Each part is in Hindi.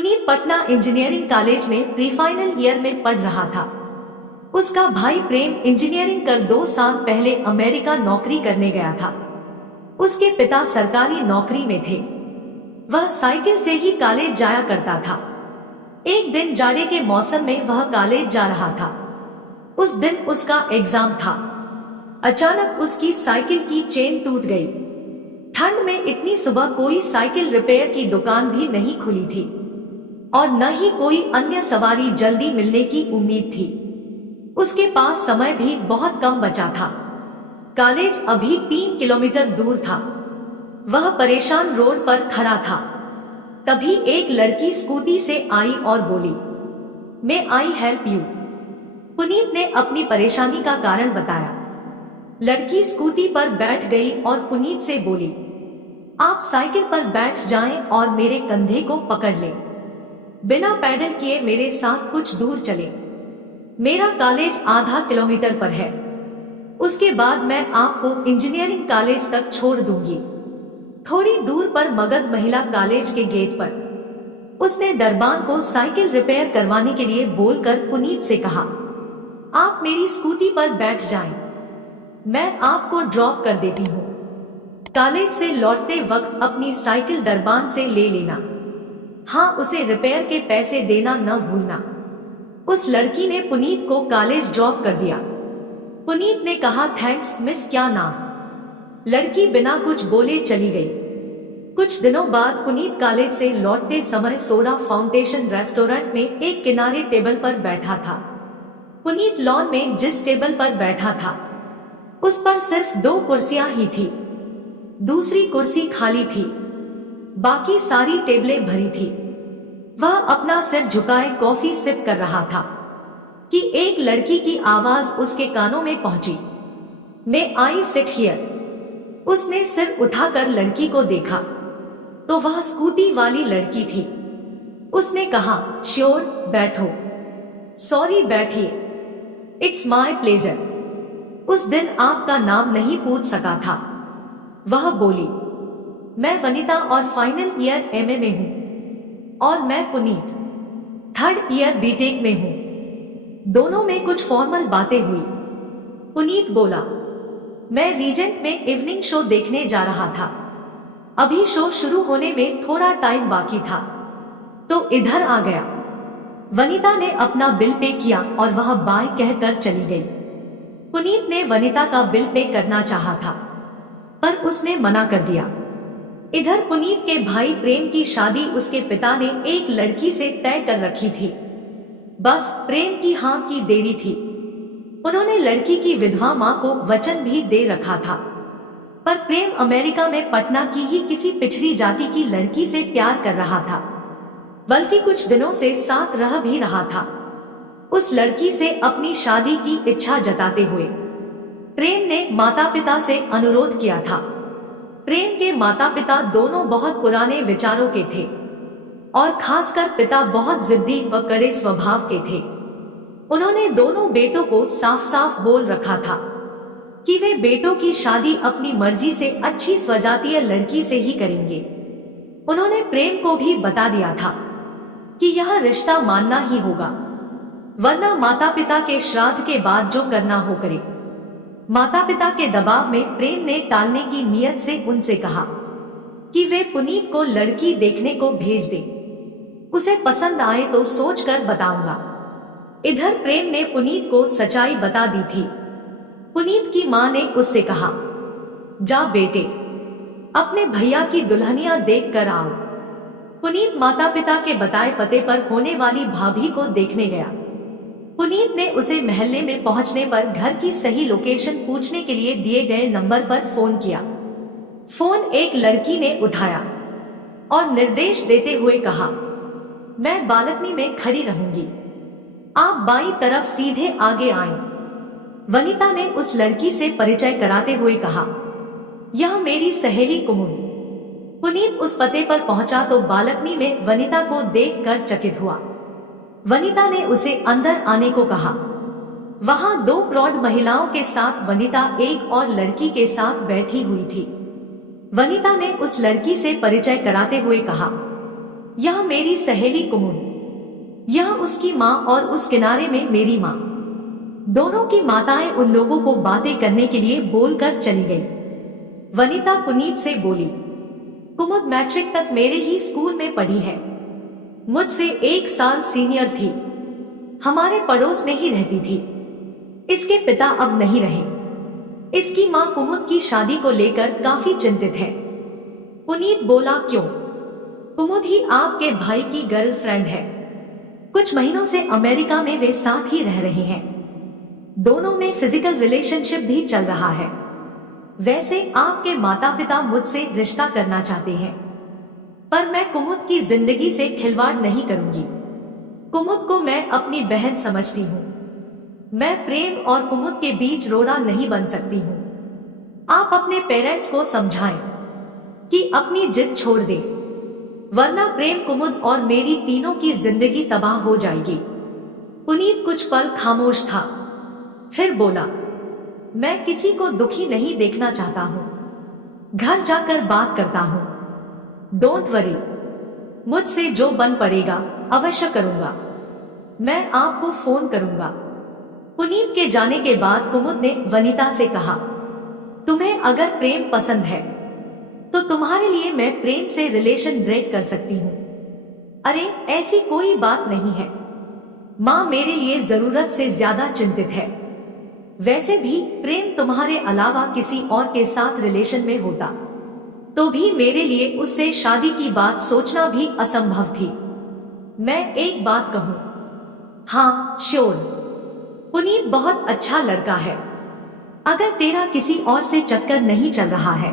पुनीत पटना इंजीनियरिंग कॉलेज में प्री फाइनल ईयर में पढ़ रहा था। उसका भाई प्रेम इंजीनियरिंग कर 2 साल पहले अमेरिका नौकरी करने गया था। उसके पिता सरकारी नौकरी में थे। वह साइकिल से ही कॉलेज जाया करता था। एक दिन जाड़े के मौसम में वह कॉलेज जा रहा था। उस दिन उसका एग्जाम था। अचानक उसकी साइकिल की चेन टूट गई। ठंड में इतनी सुबह कोई साइकिल रिपेयर की दुकान भी नहीं खुली थी और न ही कोई अन्य सवारी जल्दी मिलने की उम्मीद थी। उसके पास समय भी बहुत कम बचा था। कॉलेज अभी 3 किलोमीटर दूर था। वह परेशान रोड पर खड़ा था। तभी एक लड़की स्कूटी से आई और बोली, "मे आई हेल्प यू?" पुनीत ने अपनी परेशानी का कारण बताया। लड़की स्कूटी पर बैठ गई और पुनीत से बोली, "आप साइकिल पर बैठ जाएं और मेरे कंधे को पकड़ लें। बिना पैडल किए मेरे साथ कुछ दूर चले। मेरा कॉलेज आधा किलोमीटर पर है। उसके बाद मैं आपको इंजीनियरिंग कॉलेज तक छोड़ दूंगी।" थोड़ी दूर पर मगध महिला कॉलेज के गेट पर उसने दरबान को साइकिल रिपेयर करवाने के लिए बोलकर पुनीत से कहा, "आप मेरी स्कूटी पर बैठ जाएं। मैं आपको ड्रॉप कर देती हूँ। कॉलेज से लौटते वक्त अपनी साइकिल दरबान से ले लेना। हाँ, उसे रिपेयर के पैसे देना न भूलना।" उस लड़की ने पुनीत को कॉलेज ड्रॉप कर दिया। पुनीत ने कहा, "थैंक्स मिस, क्या नाम?" लड़की बिना कुछ बोले चली गई। कुछ दिनों बाद पुनीत कॉलेज से लौटते समय सोडा फाउंटेशन रेस्टोरेंट में एक किनारे टेबल पर बैठा था। पुनीत लॉन में जिस टेबल पर बैठा था उस पर सिर्फ 2 कुर्सियां ही थी। दूसरी कुर्सी खाली थी। बाकी सारी टेबलें भरी थी। वह अपना सिर झुकाए कॉफी सिप कर रहा था कि एक लड़की की आवाज उसके कानों में पहुंची, "मे आई सिट हियर?" उसने सिर उठाकर लड़की को देखा तो वह स्कूटी वाली लड़की थी। उसने कहा, "श्योर, बैठो।" "सॉरी, बैठिए। It's my pleasure. उस दिन आपका नाम नहीं पूछ सका था।" वह बोली, "मैं वनिता और फाइनल ईयर एमए में हूँ। और मैं पुनीत 3rd ईयर बीटेक में हूँ।" दोनों में कुछ फॉर्मल बातें हुई। पुनीत बोला, "मैं रीजेंट में इवनिंग शो देखने जा रहा था। अभी शो शुरू होने में थोड़ा टाइम बाकी था तो इधर आ गया।" वनिता ने अपना बिल पे किया और वह बाय कहकर चली गई। पुनीत ने वनिता का बिल पे करना चाहा था पर उसने मना कर दिया। इधर पुनीत के भाई प्रेम की शादी उसके पिता ने एक लड़की से तय कर रखी थी। बस प्रेम की हाँ की देरी थी। उन्होंने लड़की की विधवा मां को वचन भी दे रखा था। पर प्रेम अमेरिका में पटना की ही किसी पिछड़ी जाति की लड़की से प्यार कर रहा था, बल्कि कुछ दिनों से साथ रह भी रहा था। उस लड़की से अपनी शादी की इच्छा जताते हुए प्रेम ने माता पिता से अनुरोध किया था। प्रेम के माता पिता दोनों बहुत पुराने विचारों के थे और खासकर पिता बहुत जिद्दी व कड़े स्वभाव के थे। उन्होंने दोनों बेटों को साफ साफ बोल रखा था कि वे बेटों की शादी अपनी मर्जी से अच्छी स्वजातीय लड़की से ही करेंगे। उन्होंने प्रेम को भी बता दिया था कि यह रिश्ता मानना ही होगा, वरना माता पिता के श्राद्ध के बाद जो करना हो करे। माता पिता के दबाव में प्रेम ने टालने की नीयत से उनसे कहा कि वे पुनीत को लड़की देखने को भेज दें। उसे पसंद आए तो सोचकर बताऊंगा। इधर प्रेम ने पुनीत को सच्चाई बता दी थी। पुनीत की मां ने उससे कहा, "जा बेटे, अपने भैया की दुल्हनिया देख कर आओ।" पुनीत माता पिता के बताए पते पर होने वाली भाभी को देखने गया। पुनीत ने उसे मोहल्ले में पहुंचने पर घर की सही लोकेशन पूछने के लिए दिए गए नंबर पर फोन किया। फोन एक लड़की ने उठाया और निर्देश देते हुए कहा, "मैं बालकनी में खड़ी रहूंगी, आप बाईं तरफ सीधे आगे आएं।" वनिता ने उस लड़की से परिचय कराते हुए कहा, "यह मेरी सहेली कुमुद।" पुनीत उस पते पर पहुंचा तो बालकनी में वनिता को देखकर चकित हुआ। वनिता ने उसे अंदर आने को कहा। वहां 2 प्रौढ़ महिलाओं के साथ वनिता एक और लड़की के साथ बैठी हुई थी। वनिता ने उस लड़की से परिचय कराते हुए कहा, यह मेरी सहेली कुमुद, यह उसकी माँ और उस किनारे में मेरी माँ। दोनों की माताएं उन लोगों को बातें करने के लिए बोलकर चली गई। वनिता पुनीत से बोली, कुमुद मैट्रिक तक मेरे ही स्कूल में पढ़ी है, मुझसे 1 साल सीनियर थी, हमारे पड़ोस में ही रहती थी। इसके पिता अब नहीं रहे। इसकी माँ कुमुद की शादी को लेकर काफी चिंतित है। पुनीत बोला, क्यों? कुमुद ही आपके भाई की गर्लफ्रेंड है। कुछ महीनों से अमेरिका में वे साथ ही रह रहे हैं। दोनों में फिजिकल रिलेशनशिप भी चल रहा है। वैसे आपके माता पिता मुझसे रिश्ता करना चाहते हैं, पर मैं कुमुद की जिंदगी से खिलवाड़ नहीं करूंगी। कुमुद को मैं अपनी बहन समझती हूँ। मैं प्रेम और कुमुद के बीच रोड़ा नहीं बन सकती हूँ। आप अपने पेरेंट्स को समझाएं कि अपनी जिद छोड़ दे, वरना प्रेम, कुमुद और मेरी तीनों की जिंदगी तबाह हो जाएगी। पुनीत कुछ पल खामोश था, फिर बोला, मैं किसी को दुखी नहीं देखना चाहता हूँ। घर जाकर बात करता हूँ। डोंट वरी, मुझसे जो बन पड़ेगा अवश्य करूंगा। मैं आपको फोन करूंगा। पुनीत के जाने के बाद कुमुद ने वनिता से कहा, तुम्हें अगर प्रेम पसंद है तो तुम्हारे लिए मैं प्रेम से रिलेशन ब्रेक कर सकती हूँ। अरे ऐसी कोई बात नहीं है। माँ मेरे लिए जरूरत से ज्यादा चिंतित है। वैसे भी प्रेम तुम्हारे अलावा किसी और के साथ रिलेशन में होता तो भी मेरे लिए उससे शादी की बात सोचना भी असंभव थी। मैं एक बात कहूँ? हाँ श्योर। पुनीत बहुत अच्छा लड़का है। अगर तेरा किसी और से चक्कर नहीं चल रहा है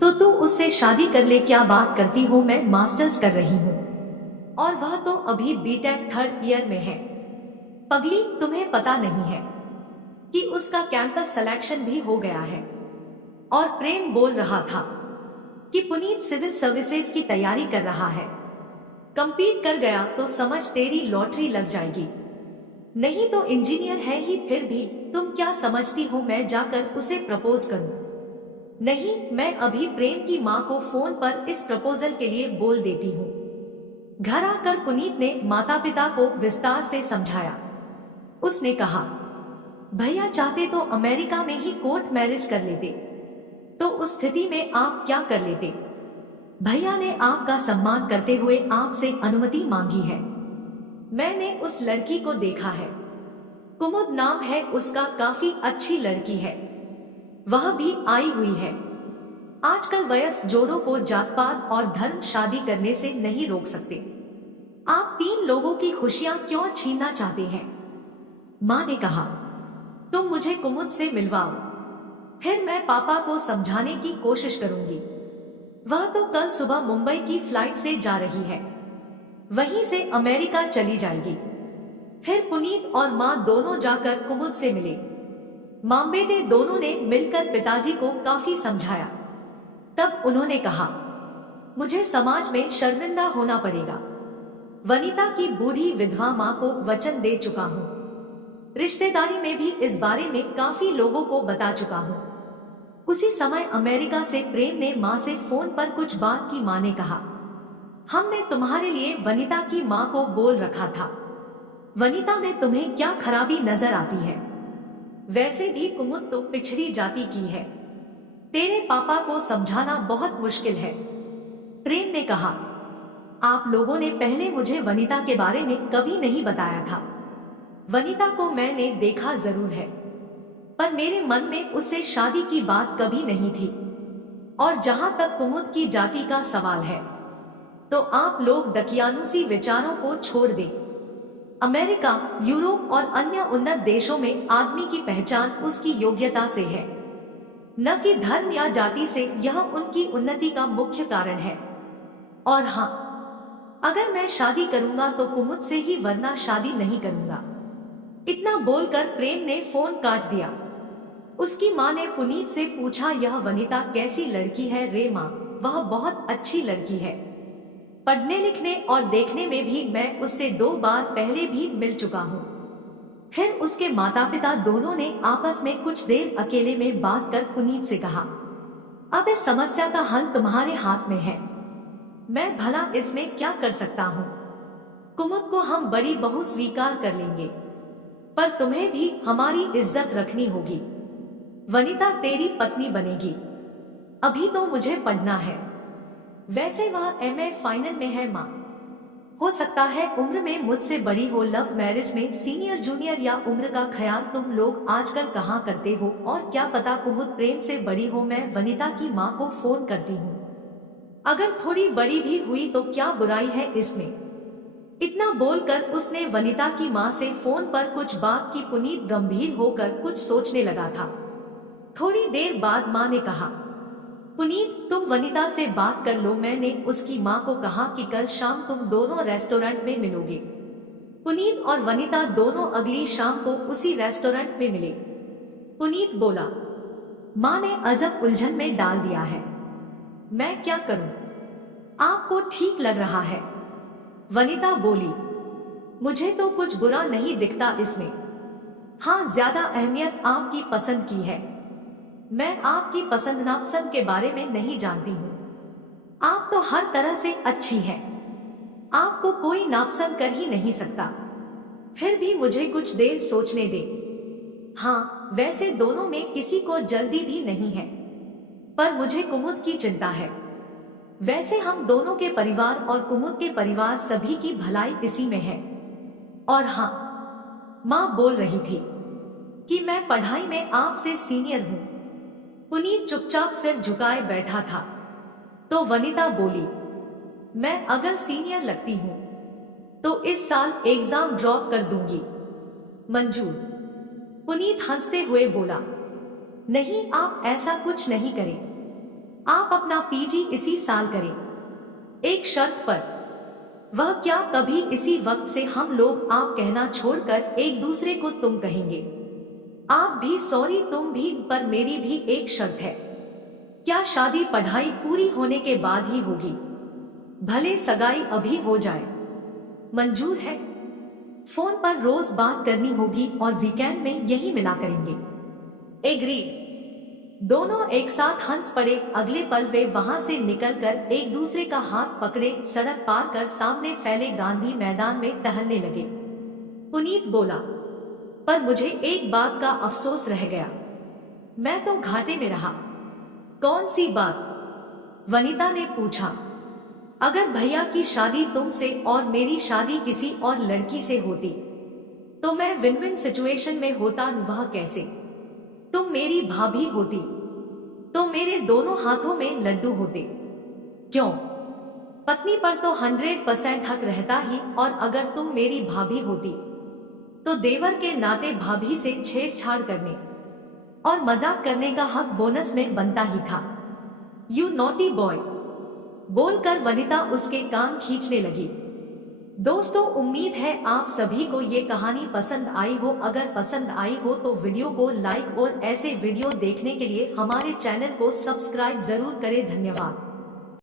तो तू उससे शादी कर ले। क्या बात करती हो, मैं मास्टर्स कर रही हूँ और वह तो अभी बीटेक 3rd ईयर में है। पगली, तुम्हें पता नहीं है कि उसका कैंपस सिलेक्शन भी हो गया है। और प्रेम बोल रहा था कि पुनीत सिविल सर्विसेज की तैयारी कर रहा है। कंपीट कर गया तो समझ तेरी लॉटरी लग जाएगी, नहीं तो इंजीनियर है ही। फिर भी तुम क्या समझती हो मैं जाकर उसे प्रपोज करूं? नहीं, मैं अभी प्रेम की माँ को फोन पर इस प्रपोजल के लिए बोल देती हूँ। घर आकर पुनीत ने माता पिता को विस्तार से समझाया। उसने कहा, भैया चाहते तो अमेरिका में ही कोर्ट मैरिज कर लेते, तो उस स्थिति में आप क्या कर लेते? भैया ने आपका सम्मान करते हुए आपसे अनुमति मांगी है। मैंने उस लड़की को देखा है, कुमुद नाम है उसका, काफी अच्छी लड़की है। वह भी आई हुई है। आजकल वयस्क जोड़ों को जात पात और धर्म शादी करने से नहीं रोक सकते। आप 3 लोगों की खुशियां क्यों छीनना चाहते हैं? माँ ने कहा, तुम मुझे कुमुद से मिलवाओ, फिर मैं पापा को समझाने की कोशिश करूंगी। वह तो कल सुबह मुंबई की फ्लाइट से जा रही है, वहीं से अमेरिका चली जाएगी। फिर पुनीत और माँ दोनों जाकर कुमुद से मिले। माँ बेटे दोनों ने मिलकर पिताजी को काफी समझाया। तब उन्होंने कहा, मुझे समाज में शर्मिंदा होना पड़ेगा। वनिता की बूढ़ी विधवा माँ को वचन दे चुका हूँ। रिश्तेदारी में भी इस बारे में काफी लोगों को बता चुका हूँ। उसी समय अमेरिका से प्रेम ने माँ से फोन पर कुछ बात की। माँ ने कहा, हमने तुम्हारे लिए वनिता की माँ को बोल रखा था। वनिता में तुम्हें क्या खराबी नजर आती है? वैसे भी कुमुद तो पिछड़ी जाति की है, तेरे पापा को समझाना बहुत मुश्किल है। प्रेम ने कहा, आप लोगों ने पहले मुझे वनिता के बारे में कभी नहीं बताया था। वनिता को मैंने देखा जरूर है, पर मेरे मन में उससे शादी की बात कभी नहीं थी। और जहां तक कुमुद की जाति का सवाल है, तो आप लोग दकियानुसी विचारों को छोड़ दें। अमेरिका, यूरोप और अन्य उन्नत देशों में आदमी की पहचान उसकी योग्यता से है, न कि धर्म या जाति से। यह उनकी उन्नति का मुख्य कारण है। और हाँ, अगर मैं शादी करूंगा तो कुमुद से ही, वरना शादी नहीं करूंगा। इतना बोलकर प्रेम ने फोन काट दिया। उसकी माँ ने पुनीत से पूछा, यह वनिता कैसी लड़की है रे माँ? वह बहुत अच्छी लड़की है। पढ़ने लिखने और देखने में भी मैं उससे 2 बार पहले भी मिल चुका हूँ। फिर उसके माता पिता दोनों ने आपस में कुछ देर अकेले में बात कर पुनीत से कहा, अब इस समस्या का हल तुम्हारे हाथ में है। मैं भला इसमें क्या कर सकता हूँ? कुमुद को हम बड़ी बहू स्वीकार कर लेंगे, पर तुम्हें भी हमारी इज्जत रखनी होगी। वनिता तेरी पत्नी बनेगी। अभी तो मुझे पढ़ना है। वैसे वह एमए फाइनल में है माँ। हो सकता है उम्र में मुझसे बड़ी हो। लव मैरिज में सीनियर जूनियर या उम्र का ख्याल तुम लोग आजकल कहाँ करते हो? और क्या पता कुमुद प्रेम से बड़ी हो। मैं वनिता की माँ को फोन करती हूँ। अगर थोड़ी बड़ी भी हुई तो क्या बुराई है इसमें? इतना बोलकर उसने वनिता की माँ से फोन पर कुछ बात की। पुनीत गंभीर होकर कुछ सोचने लगा था। थोड़ी देर बाद माँ ने कहा, पुनीत तुम वनिता से बात कर लो। मैंने उसकी माँ को कहा कि कल शाम तुम दोनों रेस्टोरेंट में मिलोगे। पुनीत और वनिता दोनों अगली शाम को उसी रेस्टोरेंट में मिले। पुनीत बोला, माँ ने अजब उलझन में डाल दिया है। मैं क्या करूं? आपको ठीक लग रहा है? वनिता बोली, मुझे तो कुछ बुरा नहीं दिखता इसमें। हाँ, ज्यादा अहमियत आपकी पसंद की है। मैं आपकी पसंद नापसंद के बारे में नहीं जानती हूँ। आप तो हर तरह से अच्छी हैं। आपको कोई नापसंद कर ही नहीं सकता। फिर भी मुझे कुछ देर सोचने दे। हाँ, वैसे दोनों में किसी को जल्दी भी नहीं है, पर मुझे कुमुद की चिंता है। वैसे हम दोनों के परिवार और कुमुद के परिवार सभी की भलाई इसी में है। और हाँ, माँ बोल रही थी कि मैं पढ़ाई में आपसे सीनियर हूँ। पुनीत चुपचाप सिर झुकाए बैठा था। तो वनिता बोली, मैं अगर सीनियर लगती हूँ तो इस साल एग्जाम ड्रॉप कर दूंगी। मंजूर? पुनीत हंसते हुए बोला, नहीं, आप ऐसा कुछ नहीं करें। आप अपना पीजी इसी साल करें, एक शर्त पर। वह क्या? कभी इसी वक्त से हम लोग आप कहना छोड़कर एक दूसरे को तुम कहेंगे। आप भी सॉरी, तुम भी, पर मेरी भी एक शर्त है। क्या शादी पढ़ाई पूरी होने के बाद ही होगी? भले सगाई अभी हो जाए। मंजूर है? फोन पर रोज बात करनी होगी और वीकेंड में यही मिला करेंगे। एग्रीड। दोनों एक साथ हंस पड़े। अगले पल वे वहां से निकलकर एक दूसरे का हाथ पकड़े सड़क पार कर सामने फैले गांधी मैदान में टहलने लगे। पुनीत बोला, पर मुझे एक बात का अफसोस रह गया। मैं तो घाटे में रहा। कौन सी बात? वनिता ने पूछा। अगर भैया की शादी तुमसे और मेरी शादी किसी और लड़की से होती तो मैं विन विन सिचुएशन में होता। वह कैसे? तुम मेरी भाभी होती तो मेरे दोनों हाथों में लड्डू होते। क्यों? पत्नी पर तो 100% हक रहता ही, और अगर तुम मेरी भाभी होती तो देवर के नाते भाभी से छेड़छाड़ करने और मजाक करने का हक बोनस में बनता ही था। यू नॉटी बॉय, बोलकर वनिता उसके कान खींचने लगी। दोस्तों, उम्मीद है आप सभी को ये कहानी पसंद आई हो। अगर पसंद आई हो तो वीडियो को लाइक और ऐसे वीडियो देखने के लिए हमारे चैनल को सब्सक्राइब जरूर करें। धन्यवाद।